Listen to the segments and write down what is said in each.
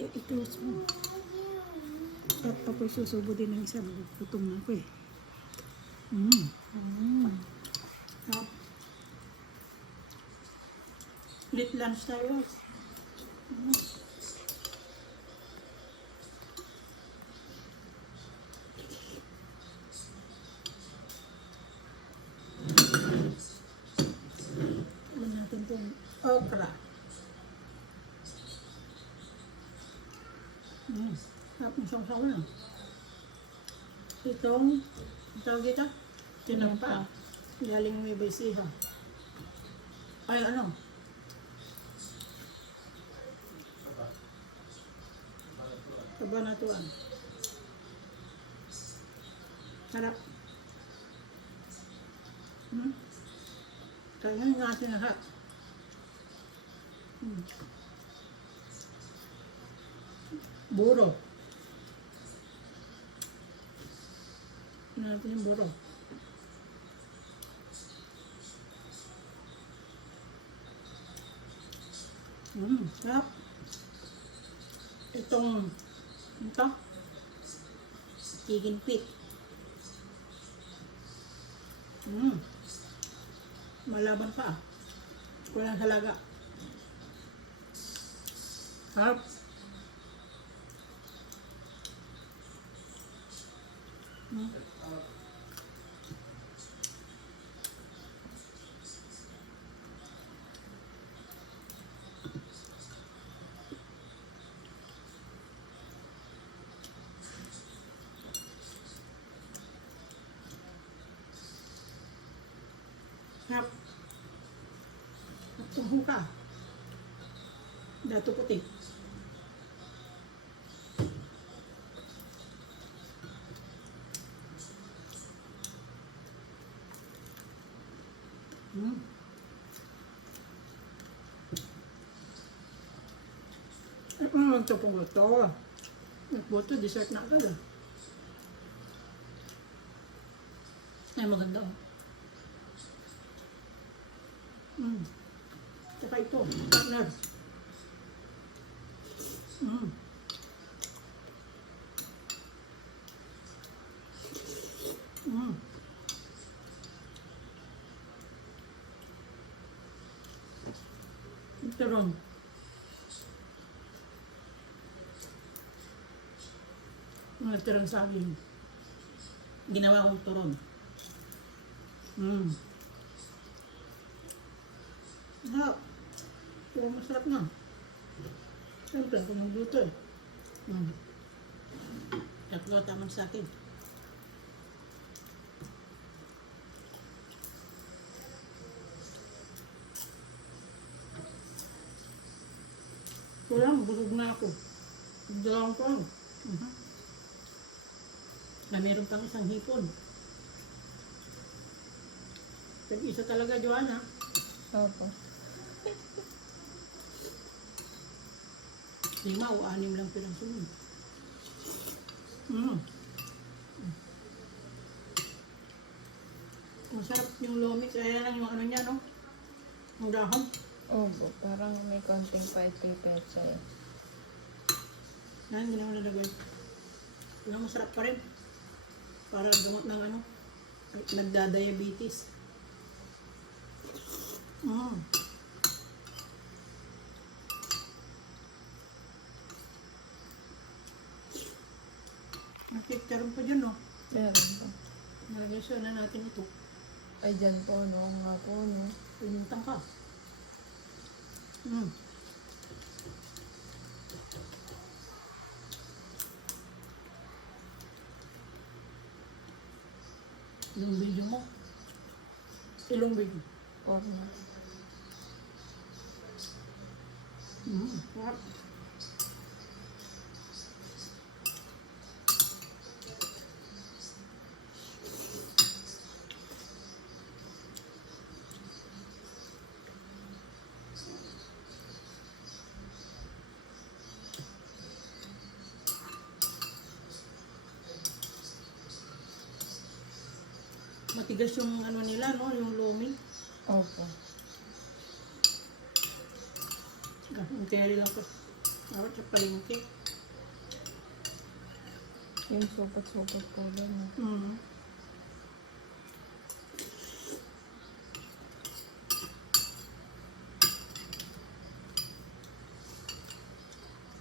I-close mo. At apoy susubo din ng isa. Gutom na ako eh. Sarap. Late lunch tayo. Alam natin itong okra. Sarap ng saw-saw na. Itong, tawag ito? Tinapa. Galing may baysiha. Ay, ano? Kabanatuan. Sarap. Kaya nga natin lahat. Buro. Natin yung buro. Sarap. Ito, kikinpit. Malaban pa. Walang halaga. Sarap. Sarap. Tunggu ka. Dato puti. Ito po ito. Nagboto, dessert na agad. Ay, maganda oh. Saka ito, partner. Ito ron. Mga tirang saging. Ginawa kong turon. Sarap. Pero masarap na. Siyempre, kung nagluto eh. Tatlo tamang sa akin. Kulang, busog na ako. Dalawang ko. Na meron pang isang hipon. Isa talaga, Joanna. Opo. 5 o 6 lang piraso nun. Masarap yung lomi. Kaya lang yung ano niya, no? Yung dahon. Opo, parang may konting paiti-petsa eh. Hindi naman nalagay. Pero masarap pa rin. Para gamot ng ano, nagda-diabetes. Nakikitaroon pa dyan, no? Meron po. Nalagay siya na natin ito. Ay, dyan po, no? Nga po, no? Pinintang ka. Yung video mo. Ilong video. Porno. Sarap. Matigas yung ano nila, no? Yung lomi. Opo. Yung kaya lang ko. Sarap sa palengke. Yung supot-supot po doon. Mm.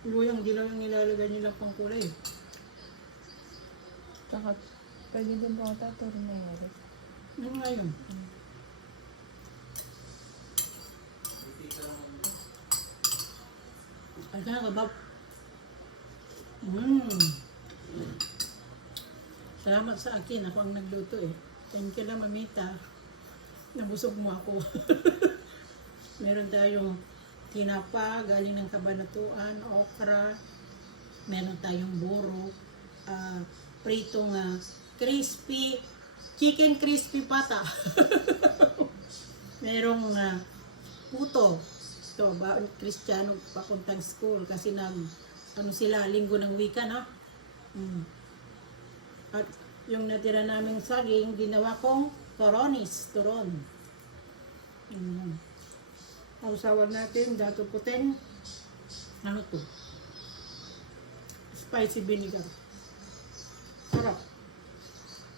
Luyang dilaw yung nilalagay nila pang kulay. Tsaka, pwede din po ata turmeric. Ano nga yun? Ay ka na kabab. Salamat sa akin. Ako ang nagluto eh. Thank you lang, mamita. Nabusog mo ako. Meron tayong tinapa, galing ng Kabanatuan, okra. Meron tayong buro. Pritong crispy, chicken crispy pata. Merong puto. Ito, Kristiyano papuntang school kasi ano sila, linggo ng wika, no? At yung natira naming saging, ginawa kong turon. Pausawan natin, dato puting, ano to? Spicy vinegar. Sarap.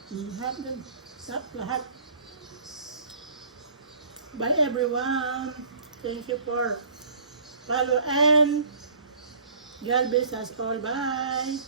Sarap din. Sarap lahat. Bye everyone. Thank you for follow and God bless us all. Bye.